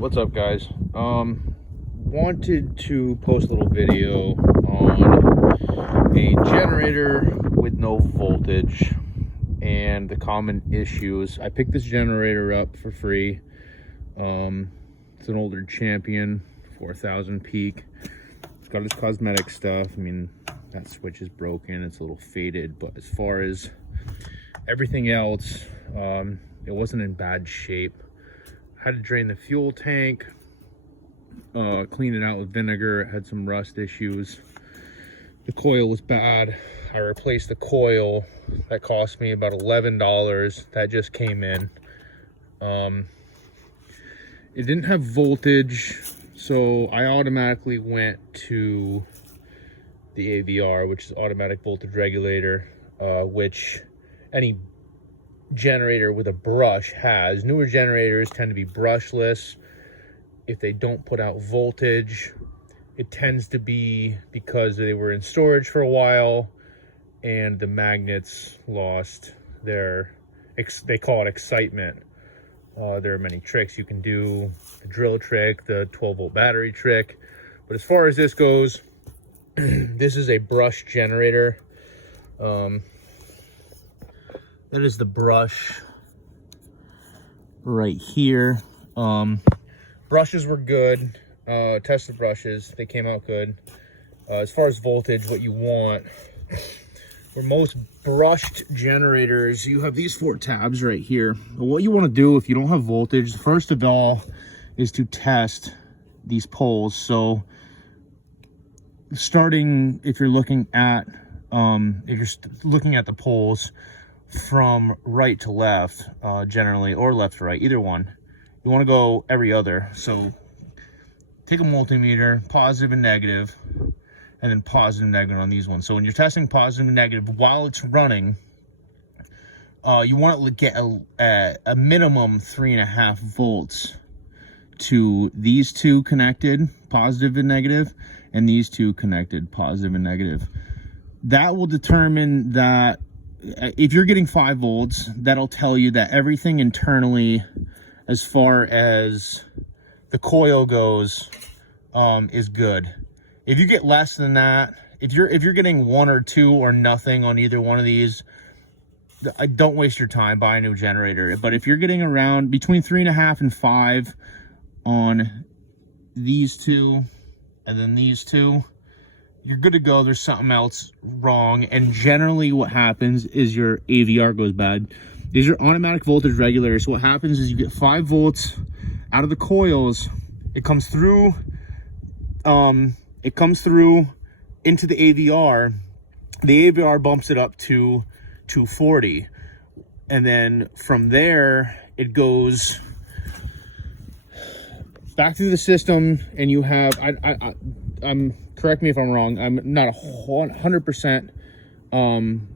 What's up, guys? Wanted to post a little video on a generator with no voltage and the common issues. I picked this generator up for free. It's an older Champion 4000 peak. It's got its cosmetic stuff. I mean, that switch is broken, it's a little faded, but as far as everything else, it wasn't in bad shape. Had to drain the fuel tank, clean it out with vinegar. It had some rust issues. The coil was bad. I replaced the coil. That cost me about $11. That just came in. It didn't have voltage, so I automatically went to the AVR, which is automatic voltage regulator, which any generator with a brush has. Newer generators tend to be brushless. If they don't put out voltage, it tends to be because they were in storage for a while and the magnets lost their, they call it excitement. There are many tricks you can do, the drill trick, the 12-volt battery trick, but as far as this goes, this is a brush generator. That is the brush right here. Brushes were good. Tested brushes, they came out good. As far as voltage, what you want, for most brushed generators, you have these 4 tabs right here. But what you want to do if you don't have voltage, first of all, is to test these poles. So starting, if you're looking at the poles from right to left, generally, or left to right, either one, you want to go every other. So take a multimeter, positive and negative, and then positive and negative on these ones. So when you're testing positive and negative while it's running, you want to get a minimum 3.5 volts to these two connected, positive and negative, and these two connected, positive and negative. That will determine that if you're getting 5 volts, that'll tell you that everything internally, as far as the coil goes, is good. If you get less than that, if you're getting 1 or 2 or nothing on either one of these, don't waste your time, buy a new generator. But if you're getting around between 3.5 and 5 on these two and then these two, you're good to go. There's something else wrong, and generally what happens is your AVR goes bad. These are automatic voltage regulators. So what happens is you get 5 volts out of the coils. It comes through into the AVR. The AVR bumps it up to 240, and then from there it goes back through the system, and you have I'm correct me if I'm wrong, I'm not 100%, I'm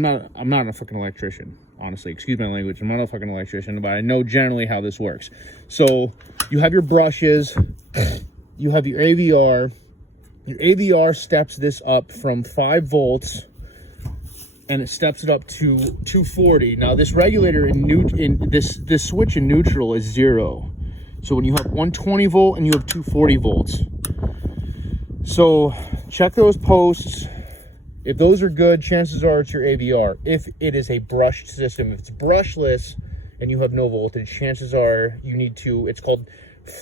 not a fucking electrician, honestly, excuse my language. I'm not a fucking electrician, but I know generally how this works. So you have your brushes, you have your AVR steps this up from 5 volts and it steps it up to 240. Now this regulator this switch in neutral is 0. So when you have 120 volt and you have 240 volts. So check those posts. If those are good, chances are it's your AVR. If it is a brushed system, if it's brushless and you have no voltage, chances are you need to, it's called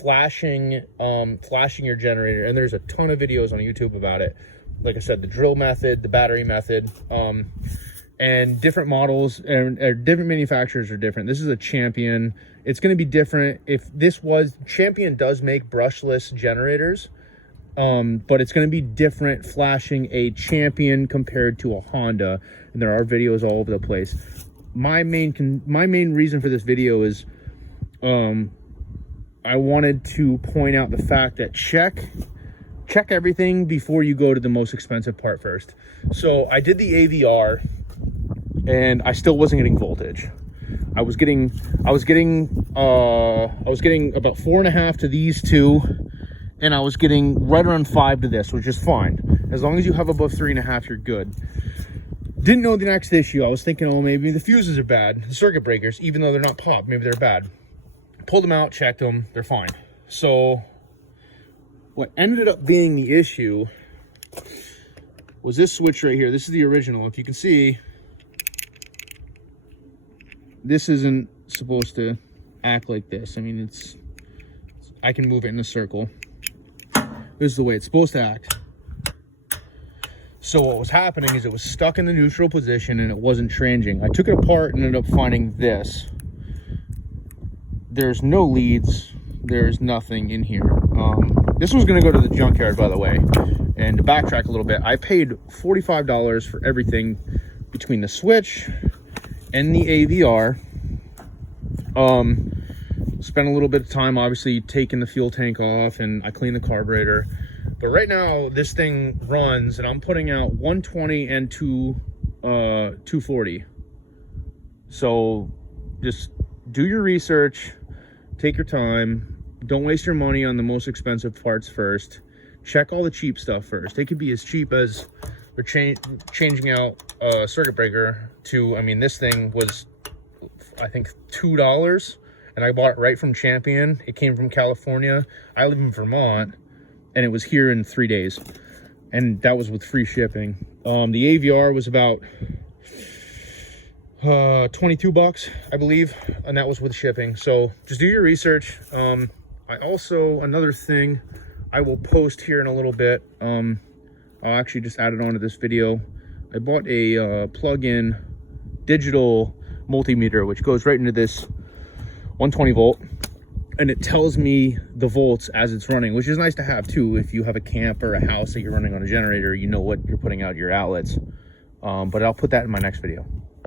flashing your generator. And there's a ton of videos on YouTube about it. Like I said, the drill method, the battery method, and different models and different manufacturers are different. This is a Champion. It's going to be different. If this was, Champion does make brushless generators, but it's going to be different flashing a Champion compared to a Honda, and there are videos all over the place. My main reason for this video is I wanted to point out the fact that check everything before you go to the most expensive part first. So I did the AVR and I still wasn't getting voltage. I was getting about 4.5 to these two, and I was getting right around 5 to this, which is fine. As long as you have above 3.5, you're good. Didn't know the next issue. I was thinking, oh, maybe the fuses are bad, the circuit breakers, even though they're not popped, maybe they're bad. Pulled them out, checked them, they're fine. So what ended up being the issue was this switch right here. This is the original. If you can see, this isn't supposed to act like this. I mean, I can move it in a circle. This is the way it's supposed to act. So what was happening is it was stuck in the neutral position and it wasn't changing. I took it apart and ended up finding this. There's no leads. There's nothing in here. This was going to go to the junkyard, by the way. And to backtrack a little bit, I paid $45 for everything between the switch and the AVR. Spent a little bit of time, obviously, taking the fuel tank off, and I cleaned the carburetor. But right now, this thing runs, and I'm putting out 120 and 240. So just do your research, take your time. Don't waste your money on the most expensive parts first. Check all the cheap stuff first. They could be as cheap as we're changing out a circuit breaker to, I mean, this thing was, I think, $2, and I bought it right from Champion. It came from California. I live in Vermont, and it was here in 3 days, and that was with free shipping. The AVR was about 22 bucks, I believe, and that was with shipping. So just do your research. I also, another thing I will post here in a little bit, I'll actually just add it onto this video. I bought a plug-in digital multimeter, which goes right into this 120 volt, and it tells me the volts as it's running, which is nice to have too. If you have a camp or a house that you're running on a generator, you know what you're putting out your outlets. But I'll put that in my next video.